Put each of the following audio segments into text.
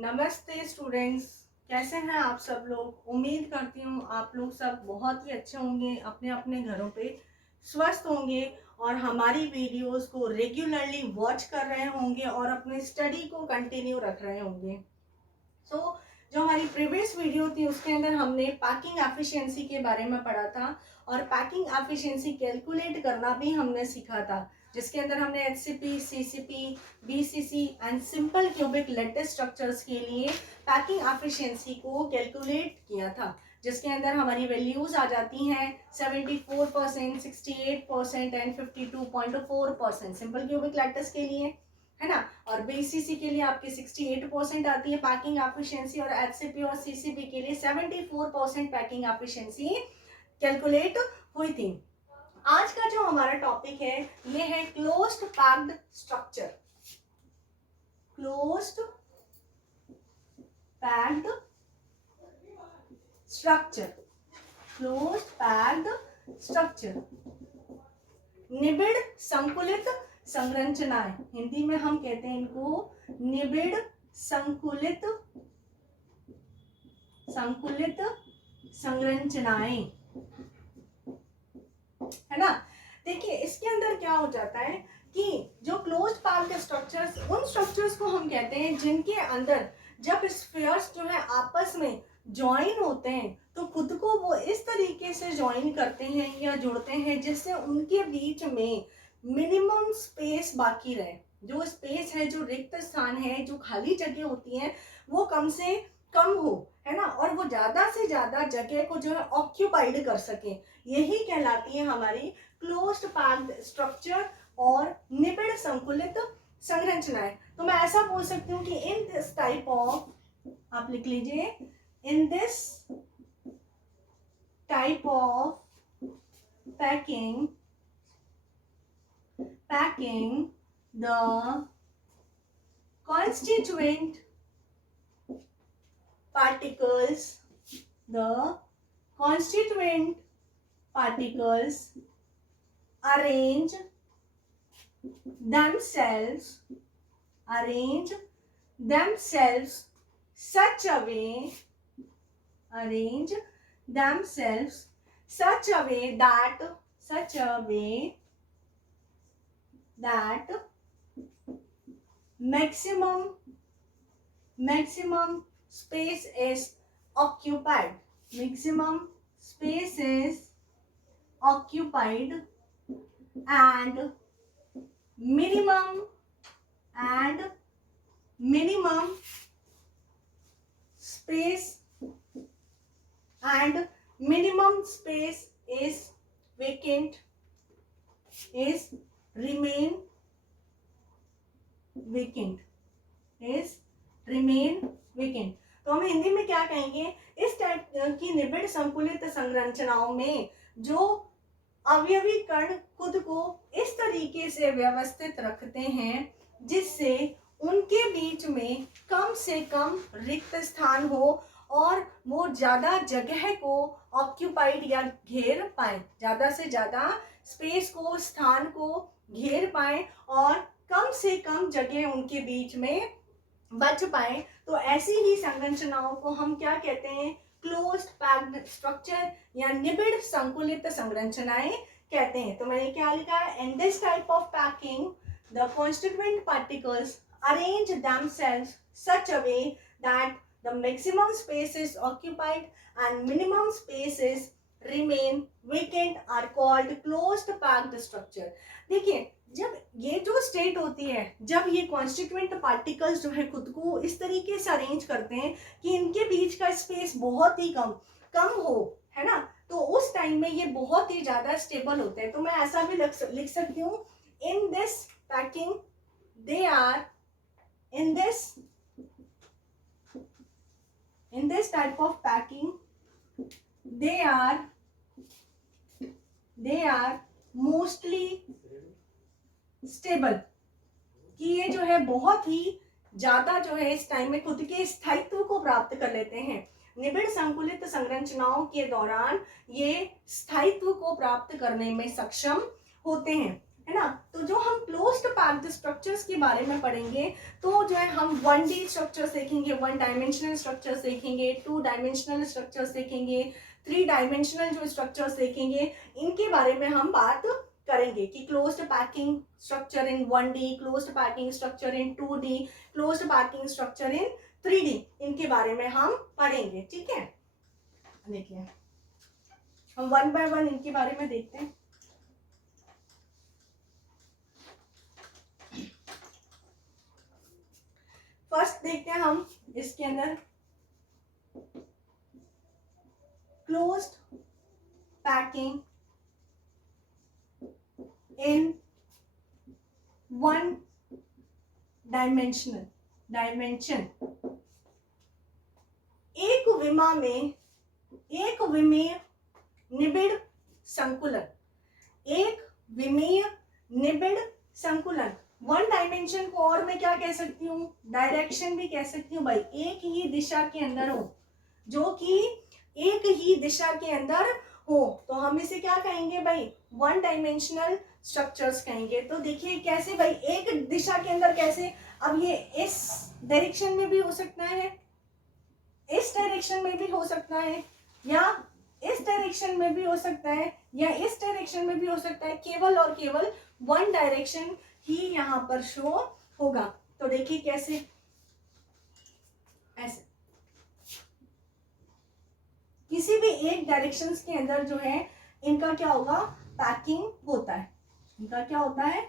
नमस्ते स्टूडेंट्स। कैसे हैं आप सब लोग। उम्मीद करती हूँ आप लोग सब बहुत ही अच्छे होंगे, अपने अपने घरों पे स्वस्थ होंगे और हमारी वीडियोस को रेगुलरली वॉच कर रहे होंगे और अपने स्टडी को कंटिन्यू रख रहे होंगे। जो हमारी प्रीवियस वीडियो थी उसके अंदर हमने पैकिंग एफिशिएंसी के बारे में पढ़ा था और पैकिंग एफिशिएंसी कैलकुलेट करना भी हमने सीखा था, जिसके अंदर हमने HCP, CCP, BCC and simple cubic lattice structures के लिए पैकिंग एफिशिएंसी को कैलकुलेट किया था, जिसके अंदर हमारी वैल्यूज आ जाती हैं 74%, 68% एंड 52.4% सिंपल क्यूबिक लैटिस के लिए, है ना। और बीसीसी के लिए आपकी 68% आती है पैकिंग एफिशिएंसी और एचसीपी और सीसीपी के लिए 74% पैकिंग एफिशिएंसी कैलकुलेट हुई थी। आज का जो हमारा टॉपिक है ये है closed packed structure. Closed packed structure, closed packed structure, निबिड़ संकुलित संरचनाएं। हिंदी में हम कहते हैं इनको निबिड़ संकुलित संरचनाएं, है ना। देखिए इसके अंदर क्या हो जाता है कि जो क्लोज्ड पैक्ड स्ट्रक्चर्स, उन स्ट्रक्चर्स को हम कहते हैं जिनके अंदर जब स्फीयर्स जो है आपस में ज्वाइन होते हैं तो खुद को वो इस तरीके से ज्वाइन करते हैं या जुड़ते हैं जिससे उनके बीच में मिनिमम स्पेस बाकी रहे। जो स्पेस है, जो रिक्त स्थान है, जो खाली जगह होती है वो कम से कम हो, है ना, और वो ज्यादा से ज्यादा जगह को जो है ऑक्यूपाइड कर सके। यही कहलाती है हमारी क्लोज्ड पैक्ड स्ट्रक्चर और निबिड़ संकुलित संरचनाएं। तो मैं ऐसा बोल सकती हूँ कि इन दिस टाइप ऑफ, आप लिख लीजिए, in this type of packing the constituent particles arrange themselves such a way that maximum space is occupied, and minimum space is vacant, remain vacant। तो हम हिंदी में क्या कहेंगे, इस टाइप की निबिड़ संकुलित संरचनाओं में जो अवयवी कण खुद को इस तरीके से व्यवस्थित रखते हैं जिससे उनके बीच में कम से कम रिक्त स्थान हो और वो ज्यादा जगह को ऑक्यूपाइड या घेर पाए, ज्यादा से ज्यादा स्पेस को, स्थान को घेर पाए और कम से कम जगह उनके बीच में बच पाए। तो ऐसी ही संरचनाओं को हम क्या कहते हैं, क्लोज्ड पैक्ड स्ट्रक्चर या निबिड़ संकुलित संरचनाएं कहते हैं। तो मैंने क्या लिखा है, in this type of packing the constituent particles arrange themselves such a way that the maximum space is occupied and minimum spaces remain vacant are called closed packed structure। देखिए जब ये जो स्टेट होती है, जब ये कॉन्स्टिट्यूएंट पार्टिकल्स जो है खुद को इस तरीके से अरेंज करते हैं कि इनके बीच का स्पेस बहुत ही कम हो, है ना, तो उस टाइम में ये बहुत ही ज्यादा स्टेबल होते हैं। तो मैं ऐसा भी लिख सकती हूँ, in this packing they are in this type of packing they are mostly stable, कि ये जो है बहुत ही ज्यादा जो है इस टाइम में खुद के स्थायित्व को प्राप्त कर लेते हैं। निबिड़ संकुलित संरचनाओं के दौरान ये स्थायित्व को प्राप्त करने में सक्षम होते हैं। है ना। तो जो हम क्लोज्ड पैक्ड स्ट्रक्चर्स के बारे में पढ़ेंगे तो जो है हम 1D स्ट्रक्चर्स देखेंगे, 1 डायमेंशनल स्ट्रक्चर्स देखेंगे, 2 डायमेंशनल स्ट्रक्चर्स देखेंगे, 3 डायमेंशनल जो स्ट्रक्चर्स देखेंगे, इनके बारे में हम बात करेंगे कि closed packing structure in 1D, closed packing structure in 2D, closed packing structure in 3D, इनके बारे में हम पढ़ेंगे। ठीक है, देखिए हम 1 बाय 1 इनके बारे में देखते हैं। फर्स्ट देखते हैं हम इसके अंदर क्लोज्ड पैकिंग इन 1 डायमेंशन। एक विमीय निबिड़ संकुलन, एक विमीय निबिड़ संकुलन। 1 डायमेंशन को और मैं क्या कह सकती हूँ, डायरेक्शन भी कह सकती हूँ भाई, एक ही दिशा के अंदर हो, जो कि एक ही दिशा के अंदर हो, तो हम इसे क्या कहेंगे भाई, 1 डायमेंशनल स्ट्रक्चर्स कहेंगे। तो देखिए कैसे भाई, एक दिशा के अंदर कैसे, अब ये इस डायरेक्शन में भी हो सकता है, इस डायरेक्शन में भी हो सकता है, या इस डायरेक्शन में भी हो सकता है, या इस डायरेक्शन में भी हो सकता है, केवल और केवल 1 डायरेक्शन ही यहाँ पर शो होगा। तो देखिए कैसे, ऐसे किसी भी एक डायरेक्शंस के अंदर जो है इनका क्या होगा, पैकिंग होता है, इनका क्या होता है,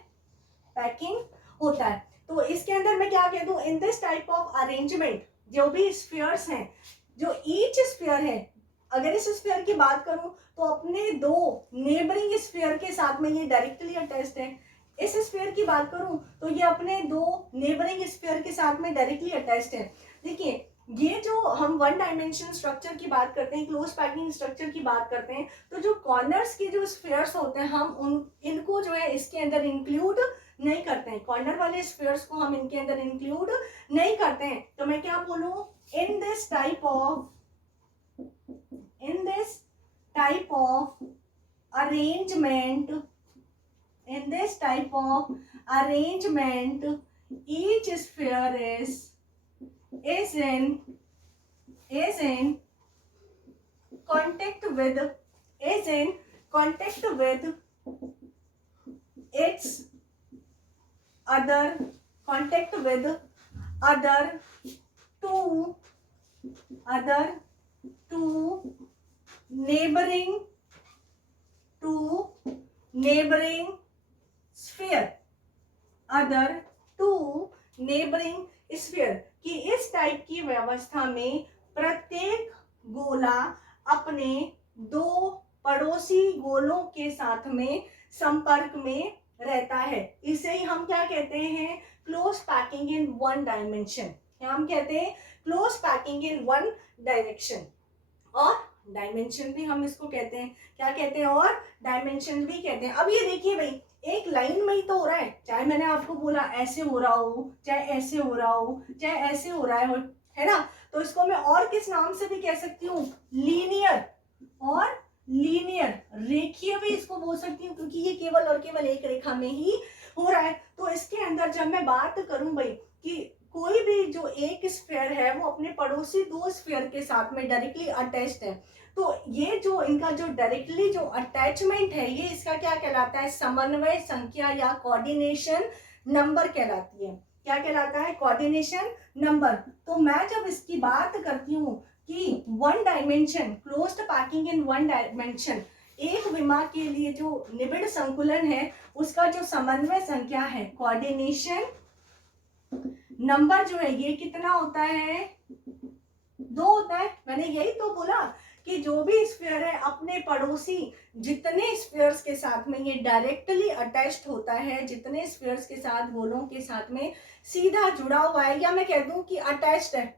पैकिंग होता है। तो इसके अंदर मैं क्या कह दूं, in this type of arrangement जो भी स्फीयर्स हैं, जो ईच स्फीयर है, अगर इस स्फीयर की बात करूं तो अपने 2 नेबरिंग स्फीयर के साथ में ये डायरेक्टली अटैच्ड है। इस स्फीयर की बात करूं तो ये अपने 2 नेबरिंग स्फीयर के साथ में डायरेक्टली अटैच्ड है। देखिए ये जो हम 1 डायमेंशन स्ट्रक्चर की बात करते हैं, क्लोज पैकिंग स्ट्रक्चर की बात करते हैं, तो जो कॉर्नर्स के जो स्फीयर्स होते हैं हम इनको जो है इसके अंदर इंक्लूड नहीं करते हैं, कॉर्नर वाले स्फीयर्स को हम इनके अंदर इंक्लूड नहीं करते हैं। तो मैं क्या बोलूं, in this type of arrangement, each sphere is in contact with its other two neighboring sphere, कि इस टाइप की व्यवस्था में प्रत्येक गोला अपने 2 पड़ोसी गोलों के साथ में संपर्क में रहता है। इसे ही हम क्या कहते हैं, क्लोज पैकिंग इन 1 डायमेंशन, हम कहते हैं क्लोज पैकिंग इन 1 डायरेक्शन, और डायमेंशन भी हम इसको कहते हैं, क्या कहते हैं, और डायमेंशन भी कहते हैं। अब ये देखिए भाई, एक लाइन में ही तो हो रहा है, चाहे मैंने आपको बोला ऐसे हो रहा हो, चाहे ऐसे हो रहा हो, चाहे ऐसे हो रहा है ना। तो इसको मैं और किस नाम से भी कह सकती हूँ, लीनियर, और लीनियर रेखीय भी इसको बोल सकती हूँ, क्योंकि ये केवल और केवल एक रेखा में ही हो रहा है। तो इसके अंदर जब मैं बात करूं भाई कि कोई भी जो एक स्फीयर है वो अपने पड़ोसी 2 स्फीयर के साथ में डायरेक्टली अटैच्ड है, तो ये जो इनका जो डायरेक्टली जो अटैचमेंट है, ये इसका क्या कहलाता है, समन्वय संख्या या कोऑर्डिनेशन नंबर कहलाती है। क्या कहलाता है, कोऑर्डिनेशन नंबर। तो मैं जब इसकी बात करती हूँ कि 1 dimension, closed packing in 1 dimension, एक विमा के लिए जो निबिड़ संकुलन है उसका जो समन्वय संख्या है, कोऑर्डिनेशन नंबर जो है, ये कितना होता है, 2 होता है। मैंने यही तो बोला कि जो भी स्फीयर है अपने पड़ोसी जितने स्फीयर्स के साथ में ये डायरेक्टली अटैच्ड होता है, जितने स्फीयर्स के साथ, गोलों के साथ में सीधा जुड़ा हुआ है, या मैं कह दूं कि अटैच्ड है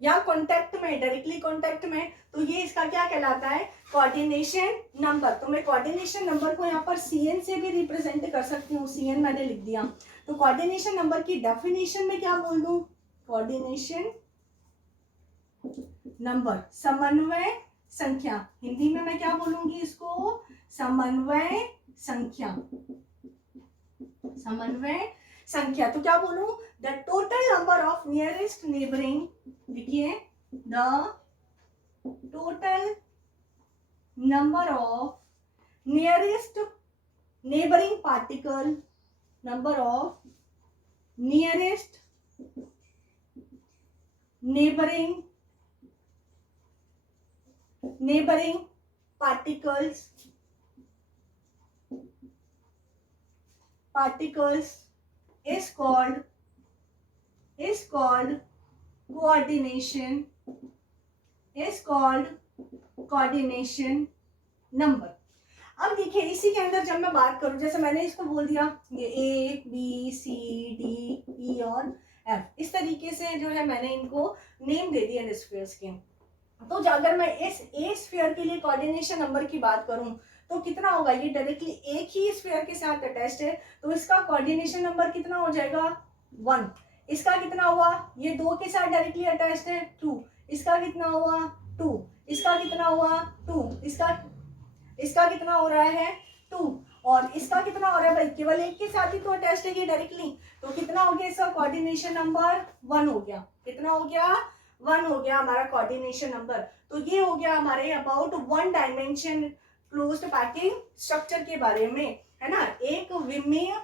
या कांटेक्ट में, डायरेक्टली कांटेक्ट में, तो ये इसका क्या कहलाता है, कोऑर्डिनेशन नंबर। तो मैं कोऑर्डिनेशन नंबर को यहाँ पर CN से भी रिप्रेजेंट कर सकती हूँ, CN मैंने लिख दिया। तो कोऑर्डिनेशन नंबर की डेफिनेशन में क्या बोल दूं, कोऑर्डिनेशन नंबर, समन्वय संख्या, हिंदी में मैं क्या बोलूंगी इसको, समन्वय संख्या। समन्वय संख्या। तो क्या बोलूं, the total number of nearest neighboring, देखिए the total number of nearest neighboring particle, number of nearest neighboring particles is called coordination number। अब देखिए इसी के अंदर जब मैं बात करूं, जैसे मैंने इसको बोल दिया ये A B C D E और F, इस तरीके से जो है मैंने इनको नेम दे दिया स्फीयर्स के। तो अगर मैं इस ए स्फीयर के लिए कोऑर्डिनेशन नंबर की बात करूं तो कितना होगा, ये डायरेक्टली एक ही स्फीयर के साथ अटैच्ड है तो इसका कोऑर्डिनेशन नंबर कितना हो जाएगा 1। इसका कितना हुआ, ये 2 के साथ डायरेक्टली अटैच्ड है 2, इसका कितना हुआ 2, इसका कितना हुआ 2, इसका कितना हो रहा है 2, और इसका कितना हो रहा है भाई, केवल एक के साथ ही तो अटैच्ड है ये डायरेक्टली, तो कितना हो गया इसका कोऑर्डिनेशन नंबर 1 हो गया। कितना हो गया, 1 हो गया हमारा कोऑर्डिनेशन नंबर। तो ये हो गया हमारे about 1 dimension closed packing structure के बारे में, है ना, एक विमीय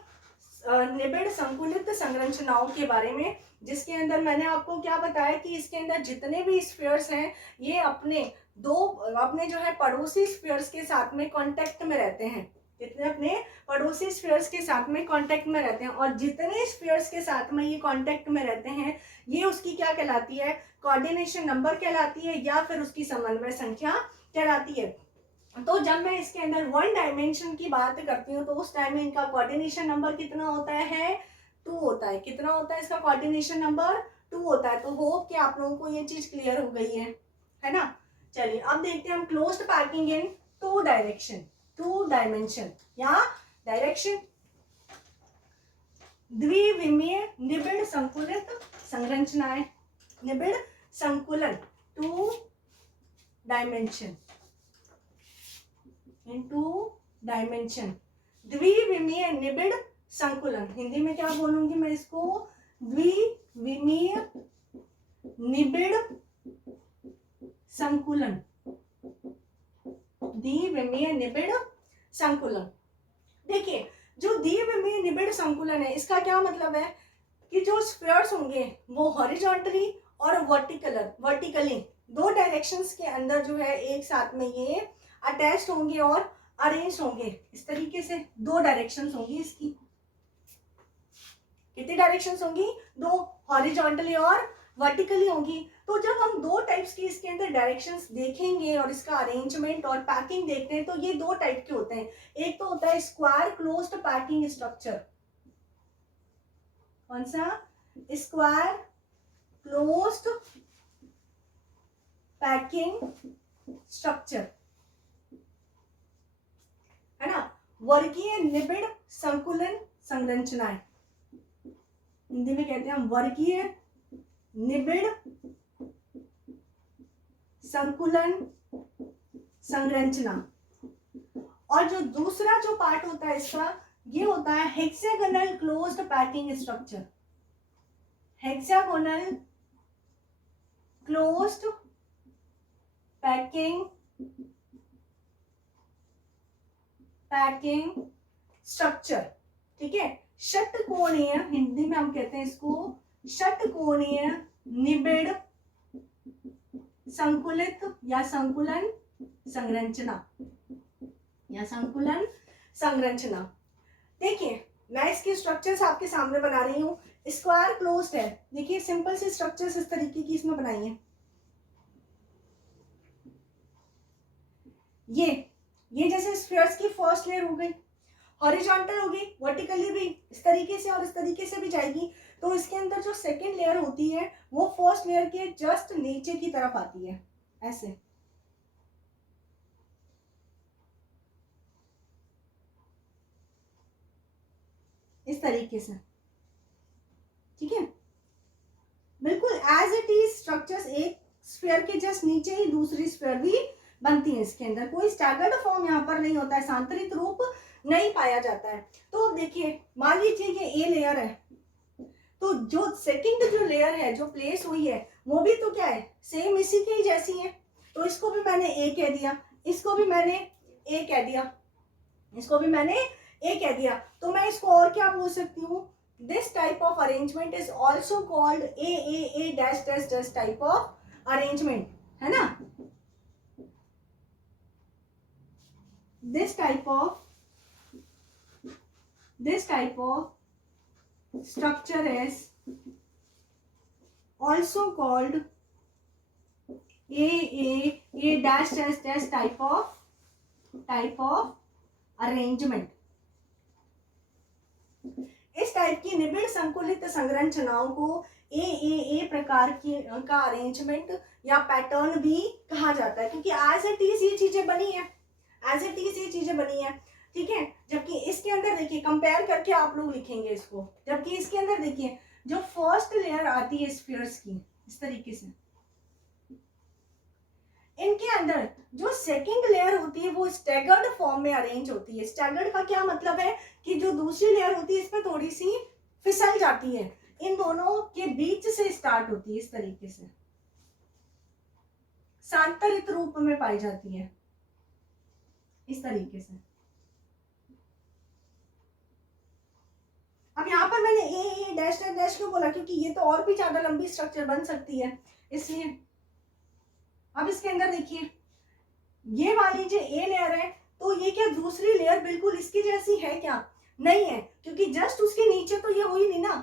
निबिड़ संकुलित संरचनाओं के बारे में, जिसके अंदर मैंने आपको क्या बताया कि इसके अंदर जितने भी स्फीयर्स हैं ये अपने जो है पड़ोसी स्फीयर्स के साथ में कांटेक्ट में रहते हैं, जितने अपने पड़ोसी स्फीयर्स के साथ में कांटेक्ट में रहते हैं, और जितने स्फीयर्स के साथ में ये कांटेक्ट में रहते हैं ये उसकी क्या कहलाती है, कोऑर्डिनेशन नंबर कहलाती है, या फिर उसकी समन्वय संख्या कहलाती है। तो जब मैं इसके अंदर 1 डायमेंशन की बात करती हूँ तो उस टाइम में इनका कोऑर्डिनेशन नंबर कितना होता है, 2 होता है। कितना होता है इसका कोऑर्डिनेशन नंबर, 2 होता है। तो होप कि आप लोगों को ये चीज क्लियर हो गई है ना। चलिए अब देखते हैं हम क्लोज्ड पैकिंग इन 2 डायमेंशन या डायरेक्शन। द्विविमीय निबिड़ संकुलित संरचनाएं, निबिड़ संकुलन 2 डायमेंशन इन 2 डायमेंशन, द्विविमीय निबिड़ संकुलन, हिंदी में क्या बोलूंगी मैं इसको, द्विविमीय निबिड़ संकुलन, द्विविमीय निबिड़ संकुलन। देखिए जो द्विविमीय निबिड़ संकुलन है इसका क्या मतलब है कि जो स्फीयर्स होंगे वो हॉरिजॉन्टली और वर्टिकली 2 डायरेक्शंस के अंदर जो है एक साथ में ये अटैच्ड होंगे और अरेंज होंगे। इस तरीके से 2 डायरेक्शंस होंगी इसकी। कितनी डायरेक्शंस होंगी, 2, हॉरिजॉन्टली और वर्टिकली होंगी। तो जब हम 2 टाइप्स की इसके अंदर डायरेक्शंस देखेंगे और इसका अरेंजमेंट और पैकिंग देखते हैं तो ये 2 टाइप के होते हैं। एक तो होता है स्क्वायर क्लोज्ड पैकिंग स्ट्रक्चर, कौन सा, स्क्वायर क्लोज्ड पैकिंग स्ट्रक्चर, है ना। वर्गीय निबिड़ संकुलन संरचनाएं, हिंदी में कहते हैं हम वर्गीय निबिड़ संकुलन संरचना। और जो दूसरा जो पार्ट होता है इसका, ये होता है hexagonal closed packing structure, hexagonal closed packing structure, ठीक है। षटकोणीय, हिंदी में हम कहते हैं इसको षटकोणीय निबिड़ संकुलित या संकुलन संरचना या संकुलन संरचना। देखिए मैं इसके स्ट्रक्चर्स आपके सामने बना रही हूँ। स्क्वायर क्लोज्ड है, देखिए सिंपल सी स्ट्रक्चर्स इस तरीके की इसमें बनाई है। ये जैसे स्फीयर्स की फर्स्ट लेयर हो गई, हॉरिजॉन्टल होगी, वर्टिकली भी इस तरीके से और इस तरीके से भी जाएगी। तो इसके अंदर जो सेकेंड लेयर होती है वो फर्स्ट लेयर के जस्ट नीचे की तरफ आती है, ऐसे। इस तरीके से, ठीक है, बिल्कुल एज इट इज स्ट्रक्चर्स। एक स्फीयर के जस्ट नीचे ही दूसरी स्फीयर भी बनती है। इसके अंदर कोई स्टैगर्ड फॉर्म यहाँ पर नहीं होता है, सांतरित रूप नहीं पाया जाता है। तो देखिए मान लीजिए ये ए लेयर है, तो जो सेकंड जो लेयर है जो प्लेस हुई है वो भी तो क्या है, सेम इसी के ही जैसी है। तो इसको भी मैंने ए कह दिया, इसको भी मैंने ए कह दिया, इसको भी मैंने ए कह दिया। तो मैं इसको और क्या बोल सकती हूँ, this type of arrangement is also called A dash dash dash type of arrangement, है ना। This type of structure is also called a dash dash dash type of arrangement। इस टाइप की निबिड़ संकुलित संरचनाओं को ए प्रकार की का अरेंजमेंट या पैटर्न भी कहा जाता है, क्योंकि एज इट इज ये चीजें बनी है, एज इट इज ये चीजें बनी है, ठीक है। जबकि इसके अंदर देखिए कंपेयर करके आप लोग लिखेंगे इसको, जबकि इसके अंदर देखिए जो फर्स्ट लेयर आती है स्फीयर्स की इस तरीके से, इनके अंदर जो सेकंड लेयर होती है वो स्टैगर्ड फॉर्म में अरेंज होती है। स्टैगर्ड का क्या मतलब है कि जो दूसरी लेयर होती है इसमें थोड़ी सी फिसल जाती है, इन दोनों के बीच से स्टार्ट होती है, इस तरीके से सांतरित रूप में पाई जाती है, इस तरीके से। अब यहाँ पर मैंने ए डैश डैश डैश क्यों बोला, क्योंकि ये तो और भी ज्यादा लंबी स्ट्रक्चर बन सकती है, इसलिए। अब इसके अंदर देखिए ये वाली जो ए लेयर है, तो ये क्या दूसरी लेयर बिल्कुल इसकी जैसी है क्या, नहीं है, क्योंकि जस्ट उसके नीचे तो ये हुई नहीं ना,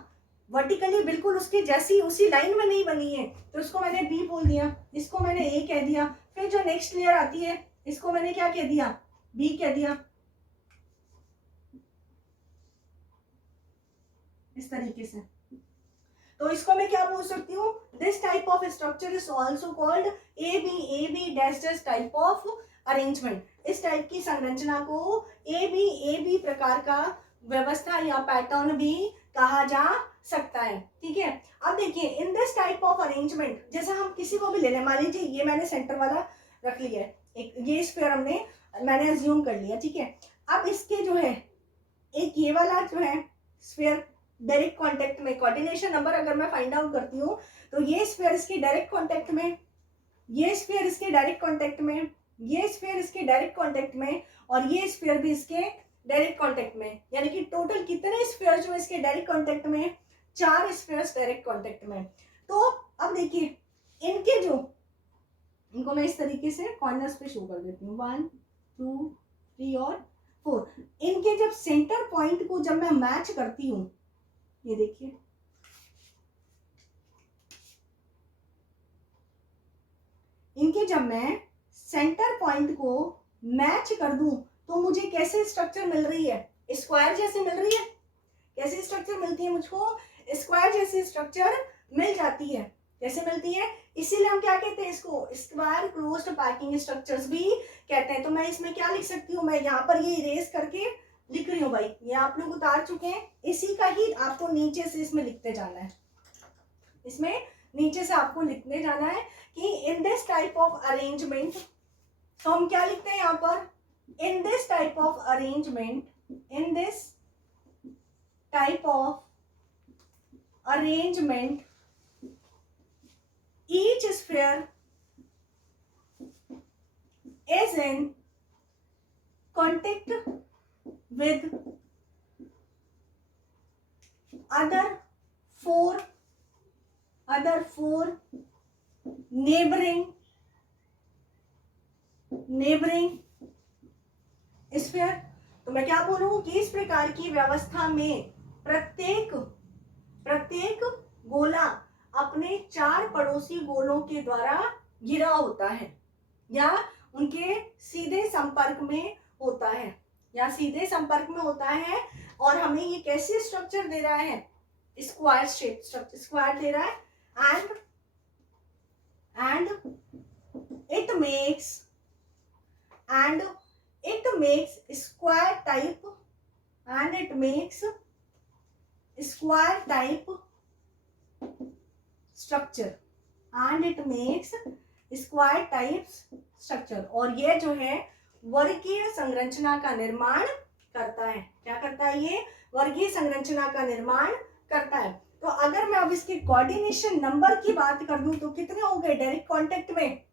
वर्टिकली बिल्कुल उसके जैसी उसी लाइन में नहीं बनी है, तो इसको मैंने बी बोल दिया, इसको मैंने ए कह दिया। फिर जो नेक्स्ट लेयर आती है इसको मैंने क्या कह दिया, बी कह दिया, इस तरीके से। तो इसको मैं क्या बोल सकती हूँ, this type of structure is also called A B dash dash type of arrangement. इस टाइप की संरचना को ए बी प्रकार का व्यवस्था या पैटर्न भी कहा जा सकता है, ठीक है। अब देखिए in this type of arrangement, जैसे हम किसी को भी ले लें, मान लीजिए ये मैंने सेंटर वाला रख लिया है, एक ये स्फीयर मैंने अज्यूम कर लिया, ठीक है। अब इसके जो है एक ये वाला जो है स्फीयर डायरेक्ट कांटेक्ट में, कोऑर्डिनेशन नंबर अगर मैं फाइंड आउट करती हूँ तो ये स्फीयर इसके डायरेक्ट कांटेक्ट में, ये स्फीयर इसके डायरेक्ट कांटेक्ट में, ये स्फीयर इसके डायरेक्ट कांटेक्ट में, और ये स्फीयर भी इसके डायरेक्ट कांटेक्ट में, यानी कि टोटल कितने स्फीयर जो इसके डायरेक्ट कांटेक्ट में, 4 स्फीयर्स डायरेक्ट कांटेक्ट में। तो अब देखिए इनके जो, इनको मैं इस तरीके से कॉर्नर्स पे शो कर देती हूँ, 1 2 3 और 4। इनके जब सेंटर पॉइंट को जब मैं मैच करती हूँ, ये देखिए इनके जब मैं सेंटर पॉइंट को मैच कर दूं तो मुझे कैसे स्ट्रक्चर मिल रही है, स्क्वायर जैसे मिल रही है। कैसे स्ट्रक्चर मिलती है मुझको, स्क्वायर जैसी स्ट्रक्चर मिल जाती है। कैसे मिलती है, इसीलिए हम क्या कहते हैं, इसको स्क्वायर क्लोज्ड पैकिंग स्ट्रक्चर्स भी कहते हैं। तो मैं इसमें क्या लिख सकती हूँ, मैं यहाँ पर ये इरेज करके लिख रही हूँ भाई, ये आप लोग उतार चुके हैं, इसी का ही आपको नीचे से इसमें लिखते जाना है, इसमें नीचे से आपको लिखने जाना है कि in this type of arrangement. तो हम क्या लिखते हैं यहाँ पर, in this type of arrangement, in this type of arrangement each sphere is in contact with other four neighboring sphere। तो मैं क्या बोलूं कि इस प्रकार की व्यवस्था में प्रत्येक गोला अपने 4 पड़ोसी गोलों के द्वारा घिरा होता है, या उनके सीधे संपर्क में होता है, या सीधे संपर्क में होता है। और हमें ये कैसे स्ट्रक्चर दे रहा है, स्क्वायर शेप स्ट्रक्चर, स्क्वायर दे रहा है। And it makes square type, and it makes square type structure, and it makes square type structure. और ये जो है वर्गीय संरचना का निर्माण करता है। क्या करता है ये? वर्गीय संरचना का निर्माण करता है। तो अगर मैं अब इसके कोऑर्डिनेशन नंबर की बात कर दूं तो कितने हो गए डायरेक्ट कांटेक्ट में?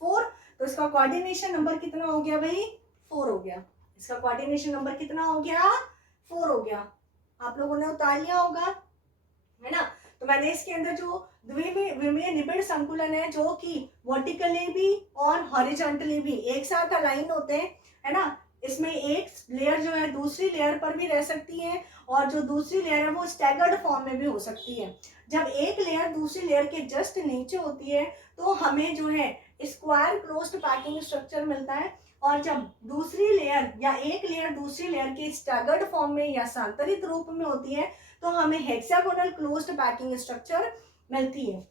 4। तो इसका कोऑर्डिनेशन नंबर कितना हो गया भाई? 4 हो गया। इसका कोऑर्डिनेशन नंबर कितना हो गया? 4 हो गया। आप लोगों ने उतार लिया होगा, है ना। तो मैंने इसके अंदर जो द्विविमीय निबिड़ संकुलन है जो कि वर्टिकली भी और हॉरिजॉन्टली भी एक साथ अलाइन होते हैं, है ना। इसमें एक लेयर जो है दूसरी लेयर पर भी रह सकती है और जो दूसरी लेयर है वो स्टैगर्ड फॉर्म में भी हो सकती है। जब एक लेयर दूसरी लेयर के जस्ट नीचे होती है तो हमें जो है स्क्वायर क्लोज्ड पैकिंग स्ट्रक्चर मिलता है, और जब दूसरी लेयर या एक लेयर दूसरी लेयर के स्टैगर्ड फॉर्म में या सांतरित रूप में होती है तो हमें हेक्सागोनल क्लोज्ड पैकिंग स्ट्रक्चर मिलती है,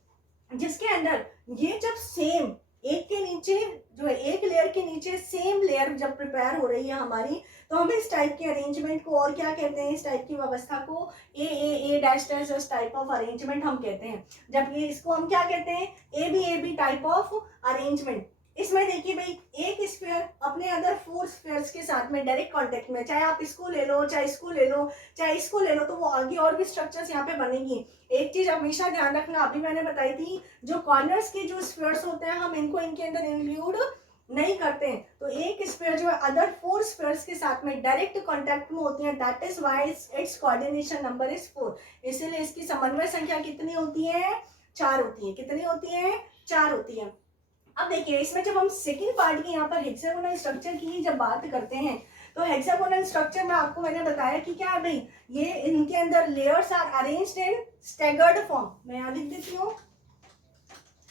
जिसके अंदर ये जब सेम एक के नीचे जो है एक लेयर के नीचे सेम लेयर जब प्रिपेयर हो रही है हमारी, तो हम इस टाइप के अरेंजमेंट को और क्या कहते हैं? इस टाइप की व्यवस्था को A dash dash type of arrangement हम कहते हैं। जबकि इसको हम क्या कहते हैं? A B type of arrangement. इसमें देखिए भाई एक स्फीयर अपने अदर 4 स्फीयर्स के साथ में डायरेक्ट कांटेक्ट में, चाहे आप इसको ले लो, चाहे इसको ले लो, चाहे इसको ले लो, तो वो आगे और भी स्ट्रक्चर्स यहाँ पे बनेगी। एक चीज हमेशा ध्यान रखना, अभी मैंने बताई थी, जो कॉर्नर्स के जो स्फीयर्स होते हैं हम इनको इनके अंदर इंक्लूड नहीं करते हैं। तो एक स्फीयर जो है अदर 4 स्फीयर्स के साथ में डायरेक्ट कांटेक्ट में होती है, that is why it's coordination number is 4। इसीलिए इसकी समन्वय संख्या कितनी होती है? 4 होती है। कितनी होती है? 4 होती है। अब देखिए इसमें जब हम सेकंड पार्ट की यहाँ पर हेक्सागोनल स्ट्रक्चर की जब बात करते हैं तो हेक्सागोनल स्ट्रक्चर में आपको मैंने बताया कि क्या है भाई, ये इनके अंदर layers are arranged in staggered form. मैं यहाँ लिख देती हूँ,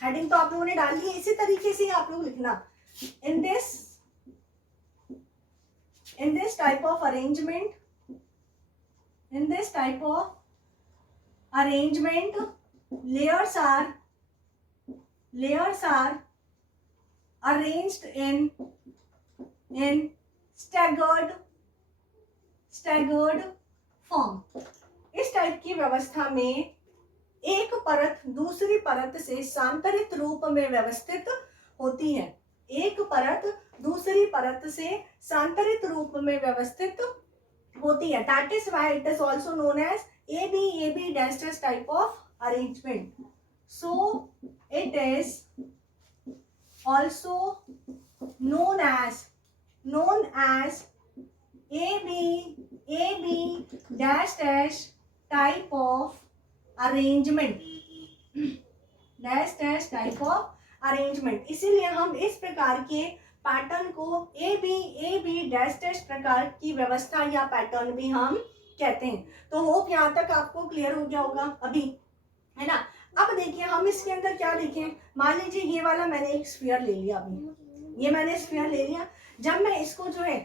हेडिंग तो आप लोगों ने डाल दी, इसी तरीके से आप लोग लिखना, in this type of arrangement, in this type of arrangement layers are arranged in staggered form। इस टाइप की व्यवस्था में एक परत दूसरी परत से सांतरित रूप में व्यवस्थित होती है। एक परत दूसरी परत से सांतरित रूप में व्यवस्थित होती है। That is why it is also known as A B dash dash type of arrangement. So it is also known as AB dash dash type of arrangement, dash dash type of arrangement। इसीलिए हम इस प्रकार के pattern को ए B dash dash प्रकार की व्यवस्था या पैटर्न भी हम कहते हैं। तो होप यहाँ तक आपको क्लियर हो गया होगा अभी, है ना। अब देखिए हम इसके अंदर क्या देखें, मान लीजिए ये वाला मैंने एक स्फीयर ले लिया, अभी ये मैंने स्फीयर ले लिया। जब मैं इसको जो है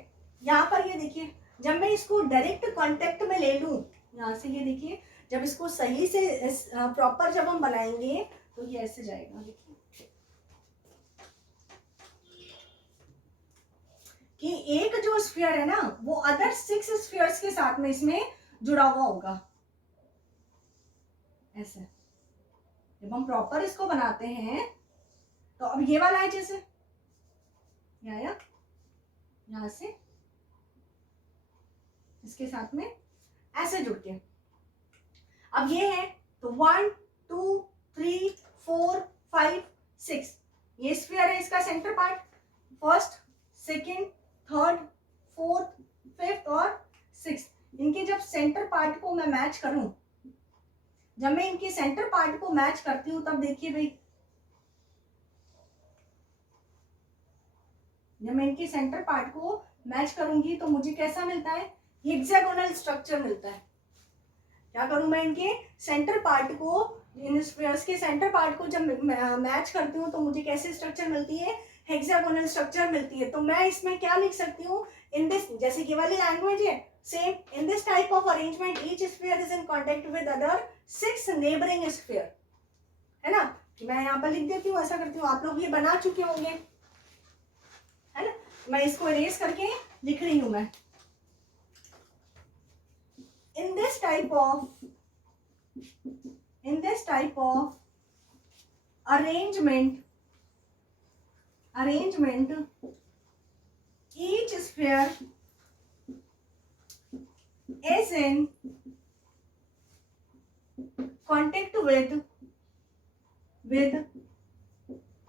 यहाँ पर ये देखिए, जब मैं इसको डायरेक्ट कांटेक्ट में ले लूं यहाँ से, ये देखिए जब इसको सही से प्रॉपर जब हम बनाएंगे तो ये ऐसे जाएगा। देखिए कि एक जो स्फीयर है ना वो अदर 6 स्फीयर्स के साथ में इसमें जुड़ा हुआ होगा ऐसे। जब हम प्रॉपर इसको बनाते हैं तो अब ये वाला है, जैसे आया यहां से इसके साथ में ऐसे जुड़ के, अब ये है तो 1 2 3 4 5 6 ये स्फीयर है, इसका centre part, first second third fourth fifth और 6। इनके जब सेंटर पार्ट को मैं मैच करूं, जब मैं इनके सेंटर पार्ट को मैच करती हूं तब देखिए भाई, जब मैं इनके सेंटर पार्ट को मैच करूंगी तो मुझे कैसा मिलता है? हेक्सागोनल स्ट्रक्चर मिलता है। क्या करूं मैं? इनके सेंटर पार्ट को, इन स्फीयर्स के सेंटर पार्ट को जब मैच करती हूँ तो मुझे कैसे स्ट्रक्चर मिलती है? हेक्सागोनल स्ट्रक्चर मिलती है। तो मैं इसमें क्या लिख सकती हूँ? इन दिस, जैसे ये वाली लैंग्वेज है same, in this type of arrangement each sphere is in contact with other 6 neighbouring sphere, है ना। मैं यहाँ पर लिख देती हूँ, ऐसा करती हूँ, आप लोग ये बना चुके होंगे, है ना। मैं इसको इरेज करके लिख रही हूं मैं, in this type of arrangement each sphere is in contact with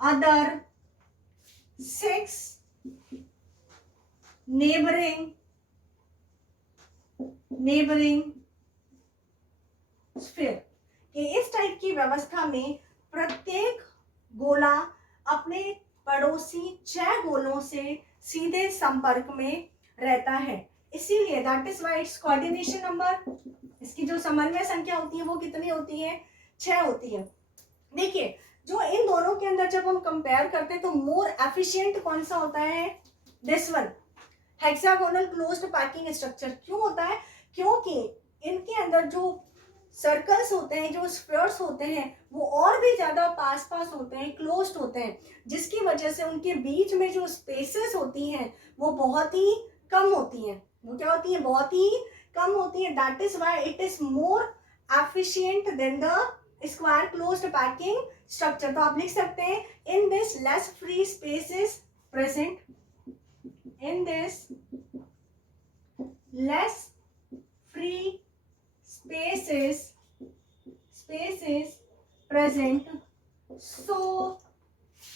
other 6 neighboring sphere कि इस टाइप की व्यवस्था में प्रत्येक गोला अपने पड़ोसी 6 गोलों से सीधे संपर्क में रहता है, इसीलिए that is why it's coordination number, इसकी जो समन्वय संख्या होती है वो कितनी होती है, 6 होती है। देखिए जो इन दोनों के अंदर जब हम कंपेयर करते हैं तो मोर एफिशिएंट कौन सा होता है, this one, hexagonal closed packing structure. क्यों होता है, क्योंकि इनके अंदर जो सर्कल्स होते हैं, जो स्फीयर्स होते हैं, वो और भी ज्यादा पास पास होते हैं, क्लोज्ड होते हैं, जिसकी वजह से उनके बीच में जो स्पेसेस होती हैं वो बहुत ही कम होती हैं। वो क्या होती है, बहुत ही कम होती है। That is why it is more efficient then the square closed packing structure. तो आप लिख सकते हैं in this less free spaces present, in this less free spaces present, so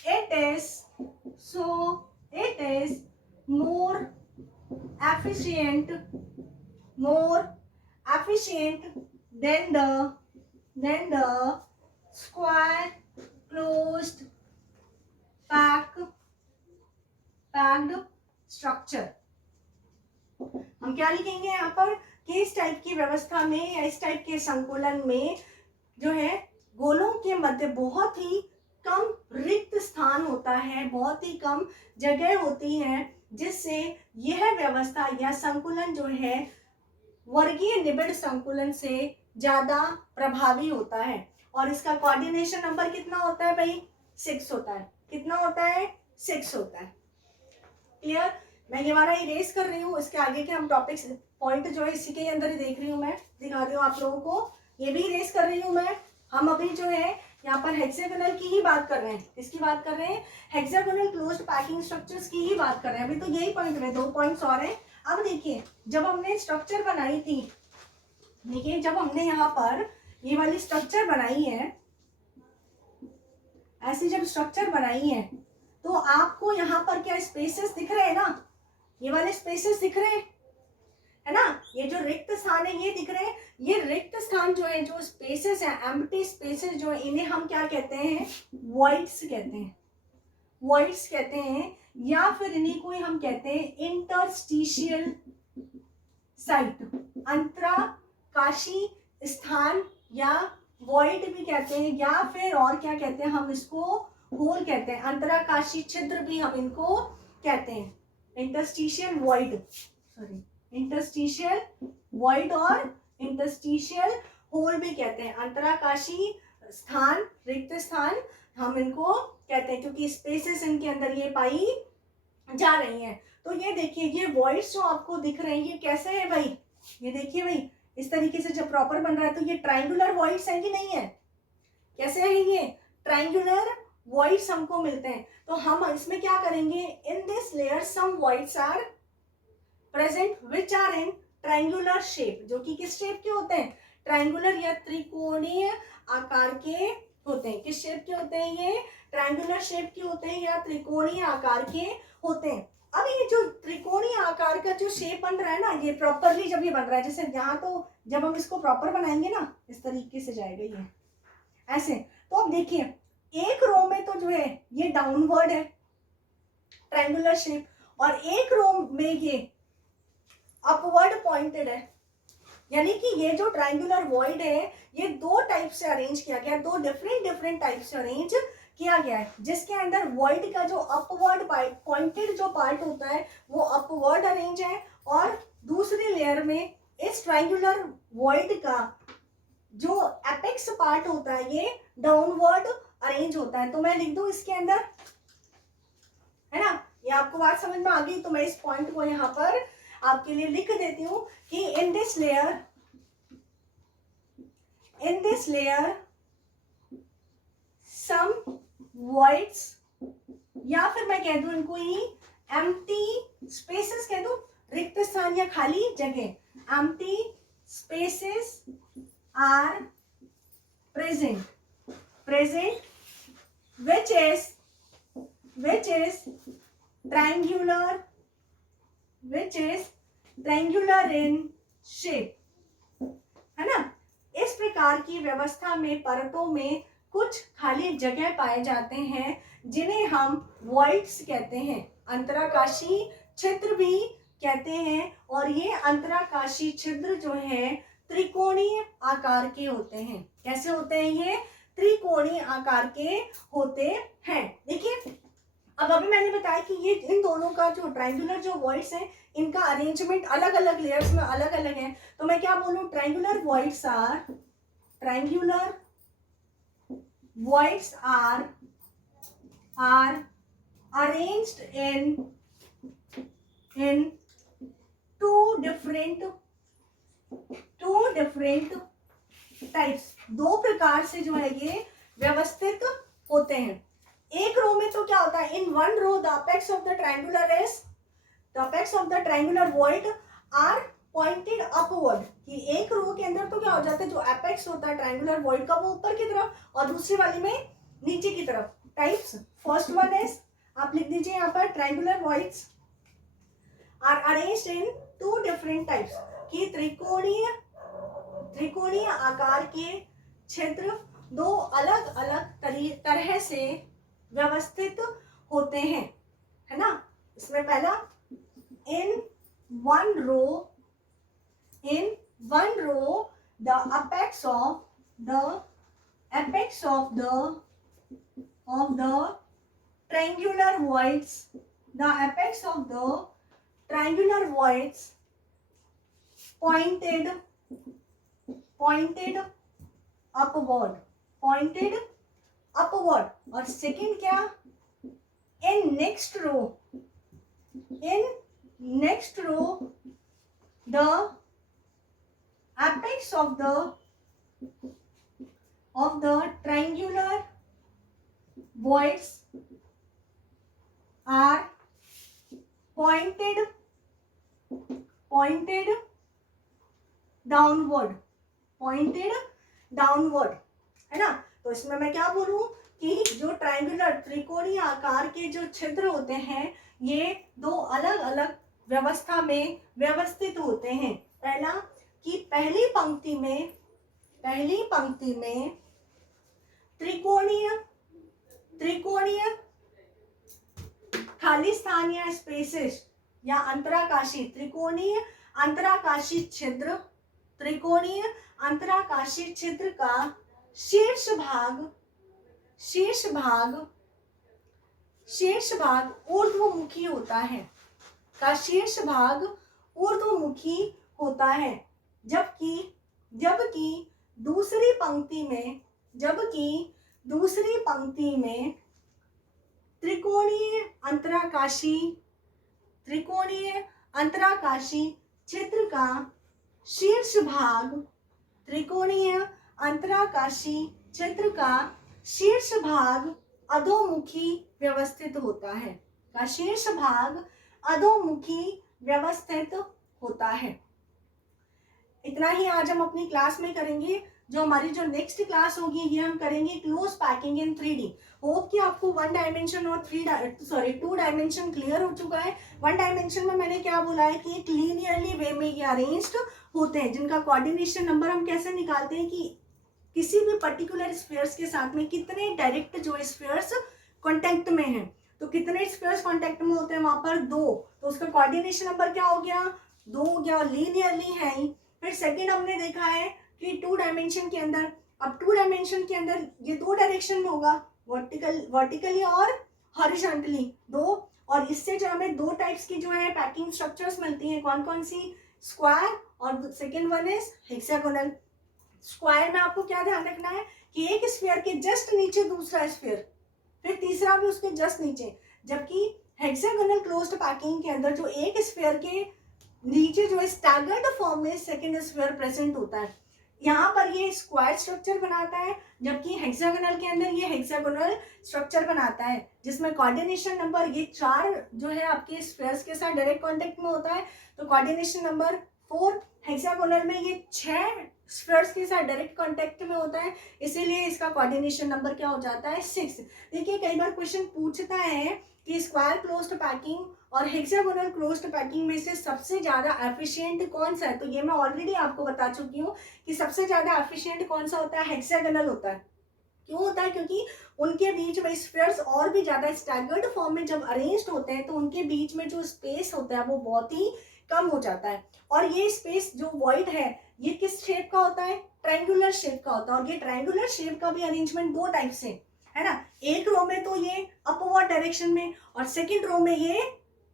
it is more efficient than the square closed packed structure. हम क्या लिखेंगे यहाँ पर कि इस टाइप की व्यवस्था में या इस टाइप के संकुलन में जो है गोलों के मध्य बहुत ही कम रिक्त स्थान होता है, बहुत ही कम जगह होती है, जिससे यह व्यवस्था या संकुलन जो है वर्गीय निबिड़ संकुलन से ज्यादा प्रभावी होता है। और इसका कोऑर्डिनेशन नंबर कितना होता है भाई, 6 होता है। कितना होता है, 6 होता है। क्लियर, मैं ये वाला इरेज कर रही हूँ, इसके आगे के हम टॉपिक्स पॉइंट जो है इसी के अंदर ही देख रही हूँ, मैं दिखा रही हूँ आप लोगों को, ये भी इरेज कर रही हूँ मैं। हम अभी जो है यहाँ पर हेक्सागोनल की ही बात कर रहे हैं, किसकी बात कर रहे हैं, हेक्सागोनल क्लोज्ड पैकिंग स्ट्रक्चर्स की ही बात कर रहे हैं। अभी तो यही पॉइंट में 2 पॉइंट्स और हैं। अब देखिए जब हमने स्ट्रक्चर बनाई थी, देखिए जब हमने यहाँ पर ये वाली स्ट्रक्चर बनाई है, ऐसी जब स्ट्रक्चर बनाई है तो आपको यहाँ पर क्या स्पेसेस दिख रहे हैं ना, ये वाले स्पेसेस दिख रहे हैं, है ना, ये जो रिक्त स्थान है ये दिख रहे हैं। ये रिक्त स्थान जो है, जो स्पेसेस है, एम्प्टी स्पेसेस जो है, इन्हें हम क्या कहते हैं, वॉइड्स कहते हैं, वॉइड्स कहते हैं, या फिर इन्हीं को ही हम कहते हैं इंटरस्टिशियल साइट, अंतराकाशी स्थान, या वॉइड भी कहते हैं, या फिर और क्या कहते हैं हम इसको, होल कहते हैं, अंतराकाशी छिद्र भी हम इनको कहते हैं, interstitial void, sorry interstitial void और इंटरस्टिशियल होल भी कहते हैं। अंतराकाशी स्थान, रिक्त स्थान हम इनको कहते हैं, क्योंकि स्पेसेस इनके अंदर ये पाई जा रही हैं। तो ये देखिए ये वॉइड्स जो आपको दिख रहे हैं ये कैसे है भाई, ये देखिए भाई इस तरीके से जब प्रॉपर बन रहा है तो ये ट्राइंगुलर वॉइड्स है कि नहीं है, कैसे है, ये ट्राइंगुलर वॉइड्स हमको मिलते हैं। तो हम इसमें क्या करेंगे, in this layer some voids are present which are in triangular shape, जो कि किस शेप के होते हैं, ट्राइंगुलर या त्रिकोणीय आकार के होते हैं। किस शेप के होते हैं ये, ट्राइंगुलर शेप के होते हैं या त्रिकोणीय आकार के होते हैं। अब ये जो त्रिकोणीय आकार का जो शेप बन रहा है ना, ये प्रॉपरली जब ये बन रहा है, जैसे यहाँ तो जब हम इसको प्रॉपर बनाएंगे ना इस तरीके से जाएगा ये ऐसे। तो अब देखिए एक रो में तो जो है ये डाउनवर्ड है ट्राइंगुलर शेप, और एक रो में ये अपवर्ड पॉइंटेड है, यानी कि ये जो ट्राइंगुलर वॉइड है ये 2 टाइप से अरेंज किया गया है, 2 डिफरेंट टाइप से अरेंज किया गया है, जिसके अंदर वॉइड का जो अपवर्ड पॉइंटेड जो पार्ट होता है वो अपवर्ड अरेंज है, और दूसरी लेयर में इस ट्राइंगुलर वॉइड का जो एपेक्स पार्ट होता है ये डाउनवर्ड अरेंज होता है। तो मैं लिख दूं इसके अंदर, है ना, ये आपको बात समझ में आ गई, तो मैं इस पॉइंट को यहाँ पर आपके लिए लिख देती हूँ कि in this layer some voids, या फिर मैं कह दूं इनको ही एम्प्टी स्पेसेस कह दूं, रिक्त स्थान या खाली जगह, empty spaces are present which is triangular in shape, है ना। इस प्रकार की व्यवस्था में परतों में कुछ खाली जगह पाए जाते हैं जिन्हें हम वॉइड्स कहते हैं, अंतराकाशी छिद्र भी कहते हैं। और ये अंतराकाशी छिद्र जो है त्रिकोणीय आकार के होते हैं। कैसे होते हैं ये? त्रिकोणीय आकार के होते हैं। देखिए अब अभी मैंने बताया कि ये इन दोनों का जो ट्रायंगुलर जो वॉइड्स हैं इनका अरेंजमेंट अलग अलग लेयर्स में अलग अलग है। तो मैं क्या बोलूं, triangular voids are arranged in two different types, दो प्रकार से जो है ये व्यवस्थित होते हैं। एक रो में तो क्या होता है, in one row the apex of the triangular void are pointed upward, कि एक रो के अंदर तो क्या हो जाता है, जो एपेक्स होता है ट्रायंगुलर वॉइड का वो ऊपर की तरफ और दूसरी वाली में नीचे की तरफ। टाइप्स, फर्स्ट वन इज, आप लिख दीजिए यहाँ पर, triangular voids are arranged in two different types, कि त्रिकोणीय आकार के छिद्र दो अलग अलग तरह से व्यवस्थित होते हैं, है ना। इसमें पहला, in one row the apex of the triangular voids pointed upward, और सेकंड क्या, in next row the apex of the triangular voids are pointed downward, है ना। तो इसमें मैं क्या बोलूं कि जो ट्रायंगुलर त्रिकोणीय आकार के जो छिद्र होते हैं ये दो अलग अलग व्यवस्था में व्यवस्थित होते हैं। पहला कि पहली पंक्ति में त्रिकोणीय खाली स्थान या स्पेसेस या अंतराकाशी, त्रिकोणीय अंतराकाशी छिद्र का शीर्ष भाग ऊर्ध्वमुखी होता है, जबकि दूसरी पंक्ति में त्रिकोणीय अंतराकाशी छिद्र का शीर्ष भाग अधोमुखी व्यवस्थित होता है। इतना ही आज हम अपनी क्लास में करेंगे। जो हमारी जो नेक्स्ट क्लास होगी ये हम करेंगे close packing in 3D। Hope कि आपको 1 डायमेंशन और 2 डायमेंशन क्लियर हो चुका है। 1 डायमेंशन में मैंने क्या बोला है कि एक लीनियरली वे में ये अरेंज्ड होते हैं, जिनका कोऑर्डिनेशन नंबर हम कैसे निकालते हैं कि किसी भी पर्टिकुलर स्फीयर्स के साथ में कितने डायरेक्ट जो स्फीयर्स कॉन्टेक्ट में हैं। तो कितने स्फीयर्स कॉन्टेक्ट में होते हैं वहां पर 2, तो उसका कोऑर्डिनेशन नंबर क्या हो गया, 2 हो गया, लीनियरली है ही। फिर सेकेंड हमने देखा है कि 2 डायमेंशन के अंदर, अब 2 डायमेंशन के अंदर ये 2 डायरेक्शन में होगा, वर्टिकली और हॉरिजॉन्टली 2। और इससे जो हमें 2 टाइप्स की जो है पैकिंग स्ट्रक्चर्स मिलती हैं, कौन कौन सी, स्क्वायर और second one is hexagonal. Square में आपको क्या ध्यान रखना है कि एक स्फीयर के जस्ट नीचे दूसरा स्फीयर, फिर तीसरा भी उसके जस्ट नीचे, जबकि हेक्सागोनल क्लोज्ड पैकिंग के अंदर जो एक स्फीयर के नीचे जो है स्टैगर्ड फॉर्म में सेकेंड स्फीयर प्रेजेंट होता है। यहाँ पर ये स्क्वायर स्ट्रक्चर बनाता है, जबकि हेक्सागोनल के अंदर ये हेक्सागोनल स्ट्रक्चर बनाता है जिसमें कोऑर्डिनेशन नंबर ये 4 जो है आपके स्फीयर्स के साथ डायरेक्ट कांटेक्ट में होता है, तो कोऑर्डिनेशन नंबर 4 हेक्सागोनल में ये 6 स्फीयर्स के साथ डायरेक्ट कांटेक्ट में होता है, इसीलिए इसका कोऑर्डिनेशन नंबर क्या हो जाता है 6। देखिए कई बार क्वेश्चन पूछता है कि स्क्वायर क्लोज्ड पैकिंग और हेक्सागोनल क्लोज्ड पैकिंग में से सबसे ज्यादा एफिशिएंट कौन सा है, तो ये मैं ऑलरेडी आपको बता चुकी हूँ कि सबसे ज्यादा एफिशिएंट कौन सा होता है, हेक्सागोनल होता है। क्यों होता है, क्योंकि उनके बीच में स्फीयर्स और भी ज्यादा स्टैगर्ड फॉर्म में जब अरेंज्ड होते हैं तो उनके बीच में जो स्पेस होता है वो बहुत ही कम हो जाता है। और ये स्पेस जो वॉइड है ये किस शेप का होता है, ट्रायंगुलर शेप का होता है। और ये ट्रायंगुलर शेप का भी अरेंजमेंट 2 टाइप से है ना, एक रो में तो ये अपवर्ड डायरेक्शन में और सेकेंड रो में ये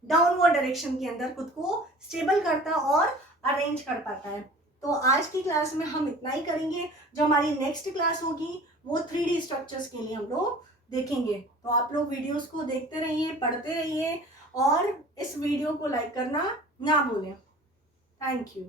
डाउनवर्ड डायरेक्शन के अंदर खुद को स्टेबल करता और अरेंज कर पाता है। तो आज की क्लास में हम इतना ही करेंगे। जो हमारी नेक्स्ट क्लास होगी वो 3D स्ट्रक्चर्स के लिए हम लोग देखेंगे। तो आप लोग वीडियोस को देखते रहिए, पढ़ते रहिए और इस वीडियो को लाइक करना ना भूलें। Thank you.